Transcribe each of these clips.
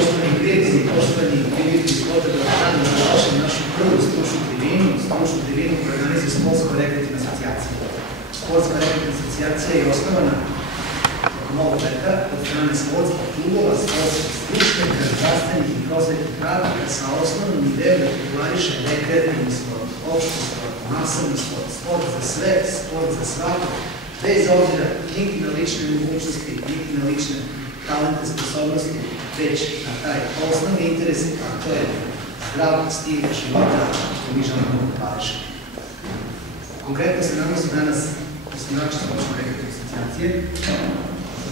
poštovani prijatelji, poštovani prijatelji sporta, dobrodošli na našu prvu stručnu tribinu koju organizuje Sportsko-rekreativna asocijacija. Sportsko-rekreativna asocijacija je osnovana od novog leta od strane sportskih klubova, sportskih stručnjaka, zdravstvenih i prosvetnih radnika sa osnovnom idejom da populariše rekreativni sport, opšti sport, masovni sport, sport za sve, sport za svako, bez obzira niti na lične mogućnosti, niti na lične talente, sposobnosti, već na taj osnovni interes, a to je zdrav stil života koji mi želimo da popularišemo. Konkretno se nama su danas osnivači Sportsko-rekreativne asocijacije,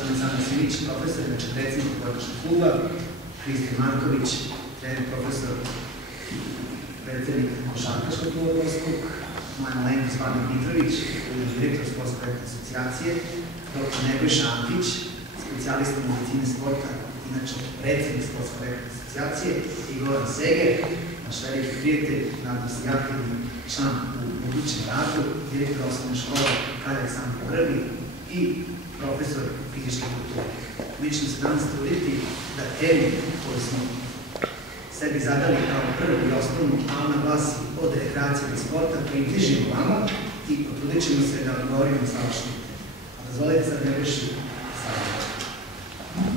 Aleksandar Simić, profesor, inače predsjednik Košarkaškog kluba, Kristijan Marković, trener profesor, predsjednik Košarkaškog kluba Gorskog, moja malenkost Vladimir Mitrović, direktor Sportsko-rekreativne asocijacije, dr. Nebojša Antić, specijalista medicine sporta, inače predsjednik Sportsko-rekreativne asocijacije, i Goran Seger, naš veliki prijatelj, nadam se aktivni član u budućem radu, direktor osnovne škole Kralj Aleksandar I i profesor fizičke kulture. Mi ćemo se danas truditi da temu koju smo sebi zadali kao prvu i osnovnu, a ona glasi od rekreacije do sporta, približimo vama i potrudit ćemo se da odgovorimo na savršenu temu. A dozvolite sad ne više stavljati.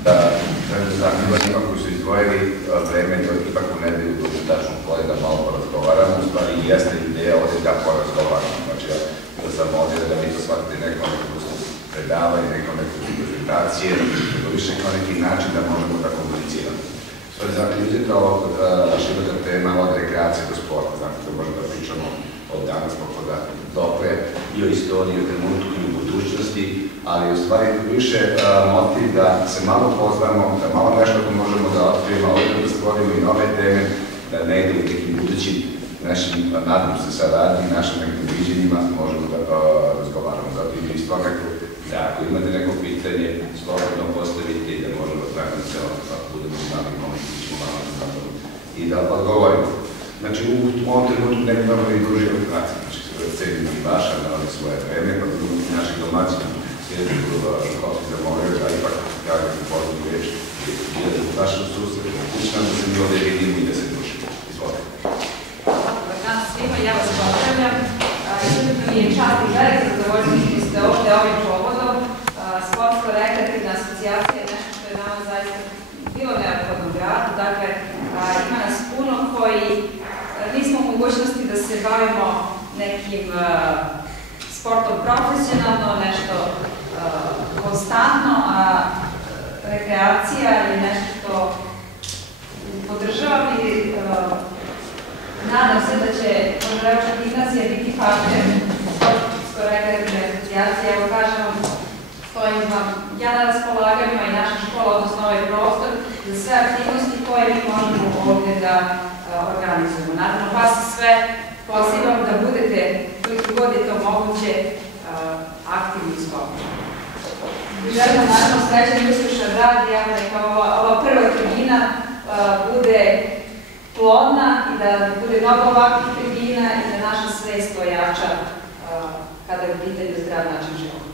Da, zanimljivima koji su izdvojili vreme ipak u nedelju do tačnog koje da malo porazgovaramo, u stvari jeste ideja ovdje da porazgovaramo. Znači, ja sam ovdje da mi to shvatite nekom predavanje, nekom prezentacije, to više kao neki način da možemo da komuniciramo. Stvari, znate, uzeti ovo široka tema od rekreacije do sporta, znate, to možemo da pričamo od danas pokoda dokle i o istoriji, o trenutku i o budućnosti, ali u stvari više motiv da se malo poznamo, da malo nešto možemo da otkrijemo, ovdje da stvorimo i nove teme, da ne ide u nekim budućim našim, nadam se saradnji, našim nekim viđenjima, možemo da razgovaramo. Zato i mi svakako, da ako imate neko pitanje, slobodno postavite i da možemo tako da budemo znali komunicirati malo i da odgovorimo. Znači, u ovom trenutku ne imamo i duže informacije, znači cenim i vaša na one svoje vreme, pa naših domaćina sljedeći Šukovski zamolio da ipak javljaju pozornu riječ i da vašu susretu. Učinam da se mi ovdje vidimo i da se družimo. Izvolite. Dobar dan svima, ja vas pozdravljam. Izuzetno mi je čast i veliko zadovoljstvo što ste ovdje ovim povodom. Sportsko-rekreativna asocijacija je nešto što je nama zaista bilo neophodno u gradu. Dakle, ima nas puno koji nismo u mogućnosti da se bavimo nekim sportom profesionalno, nešto konstantno, a rekreacija je nešto što podržavam i nadam se da će Požarevačka gimnazija biti partner Sportsko-rekreativne asocijacije. Evo kažem vam, stojim vam ja na raspolaganju, a i naša škola, odnosno ovaj prostor, za sve aktivnosti koje mi možemo ovdje da organizujemo. Naravno, vas sve pozivam da budete, koliko god je to moguće, aktivni u sportu. Želimo naravno srećan i uspješan rad, ja neka ova prva tribina bude plodna i da bude mnogo ovakvih tribina i da naša svest ojača kada je u pitanju zdrav način života.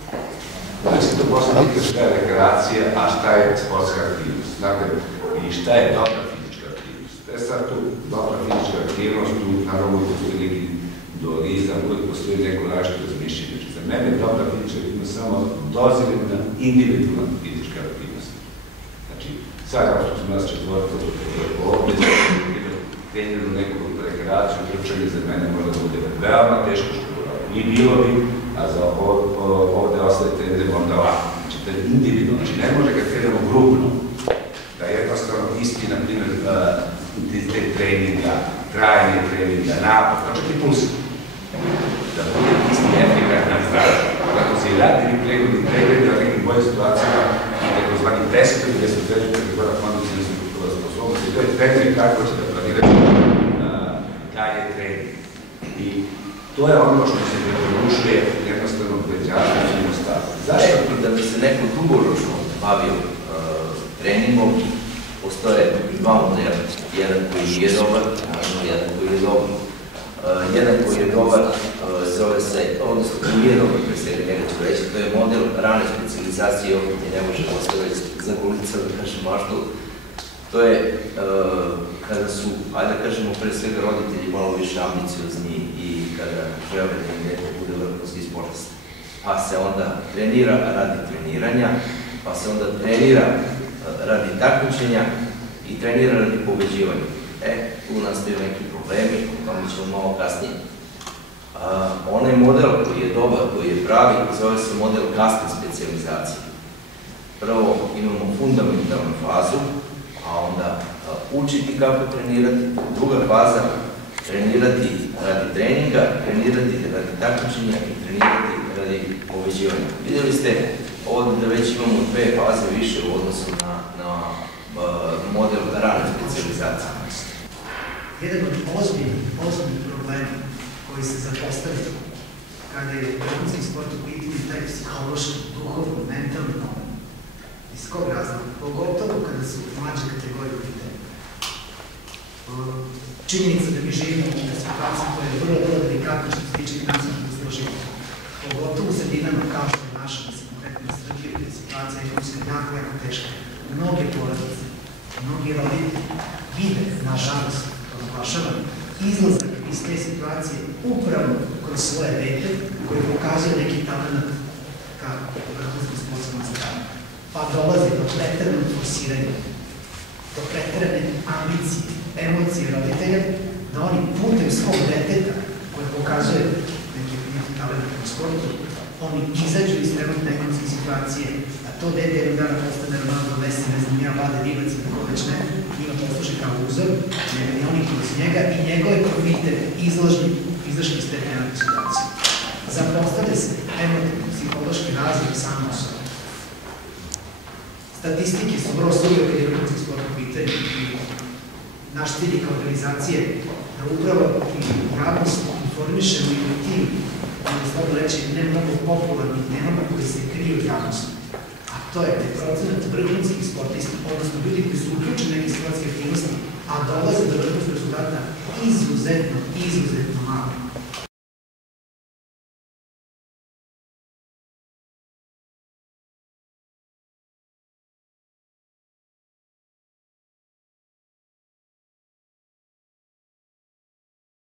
Znači, to postavite šta je rekreacija, a šta je sportska aktivnost. Dakle, i šta je dobra fizička aktivnost. Sad tu dobra fizička aktivnost, tu naravno postoji neki dualizam, uvijek postoji neko različito razmišljenje. Znači, za mene dobra fizička aktivnost samo dozirana individualna fizička aktivnost. Znači, sad kao što smo nas četvoriti ovdje, trenir u neku rekreaciju, trčanje za mene možda da bude veoma teško što i bilo bi, a za ovdje ostaje trener možda ovako. Znači, to je individualno, znači ne može kad treniramo grupno, da jednostavno isti, na primjer, intenzitet treninga, trajanje treninga, napad, znači i puls, da bude isti efekat na zdravlju. Kako se i radi pregledni pregled na nekim boljim situacijama i takozvani testovi gdje se utvrđuju takozvana kondicionalna struktura sposobnosti, to je trener kako će da planirati dalje trening. I to je ono što se preporučuje jednostavno pređačnosti u stavu. Zašto? Da bi se neko dugoročno bavio treningom, postoje dva modela. Jedan koji je dobar, naravno jedan koji je dobar. Jedan koji je dobar zove se, odnosno koji je dobar, pre svega njega ću reći, to je model rane specializacije, ovdje ne možemo ostaviti za kulica, da kažem maštu. To je kada su, ajde da kažemo, pre svega roditelji malo više ambiciozni i kada žele da im dete bude vrhunski sportista. Pa se onda trenira radi treniranja, pa se onda trenira radi takmičenja i trenira radi pobeđivanja. Tu nastaju neki problemi, o tome ćemo malo kasnije. Onaj model koji je dobar, koji je pravi, zove se model kasne specijalizacije. Prvo imamo fundamentalnu fazu, a onda učiti kako trenirati. Druga faza, trenirati radi treninga, trenirati radi takmičenja i trenirati radi pobeđivanja. Vidjeli ste ovdje da već imamo dve faze više u odnosu na model rane specijalizacije. Jedan od ozbiljnih problema koji se zapostavlja kada je vrhunski sport u pitanju taj psihološki, duhovno, mentalni moment. Iz kog razloga? Pogotovo kada su mlađe kategorije u pitanju. Činjenica da mi živimo u situaciji koja je vrlo delikatna što se tiče finansijskog uslova života. Pogotovo u sredinama kao što je naša, da se konkretno u Srbiji, gde je situacija ekonomska jako teška. Mnoge porodice, mnogi roditelji vide, nažalost, naglašavam, izlazak iz te situacije upravo kroz svoje dete koje pokazuje neki talent ka vrhunskom sportskom zadanju. Pa dolazi do preteranog forsiranja, do preterane ambicije, emocije roditelja, da oni putem svog deteta koje pokazuje neki talent u sportu, oni izađu iz trenutne ekonomske situacije, a to dete jednog dana postane Ronaldo Messi, ne znam ja, Vlade Divac i tako već ne, njima posluže kao uzor, nego i oni kroz njega i njegove profite izašli iz te trenutne situacije. Zapostavlja se emotivni, psihološki razvoj samo osoba. Statistike su vrlo sudio kad je vrhunski sport u pitanju i naš cilj kao organizacije da upravo i javnost informišemo i o tim, da slobodno reći, ne mnogo popularnih temama koji se kriju od javnosti. A to je da je procenat vrhunskih sportista, odnosno ljudi koji su uključeni neke sportske aktivnosti, a dolaze do vrhunskog rezultata izuzetno malo.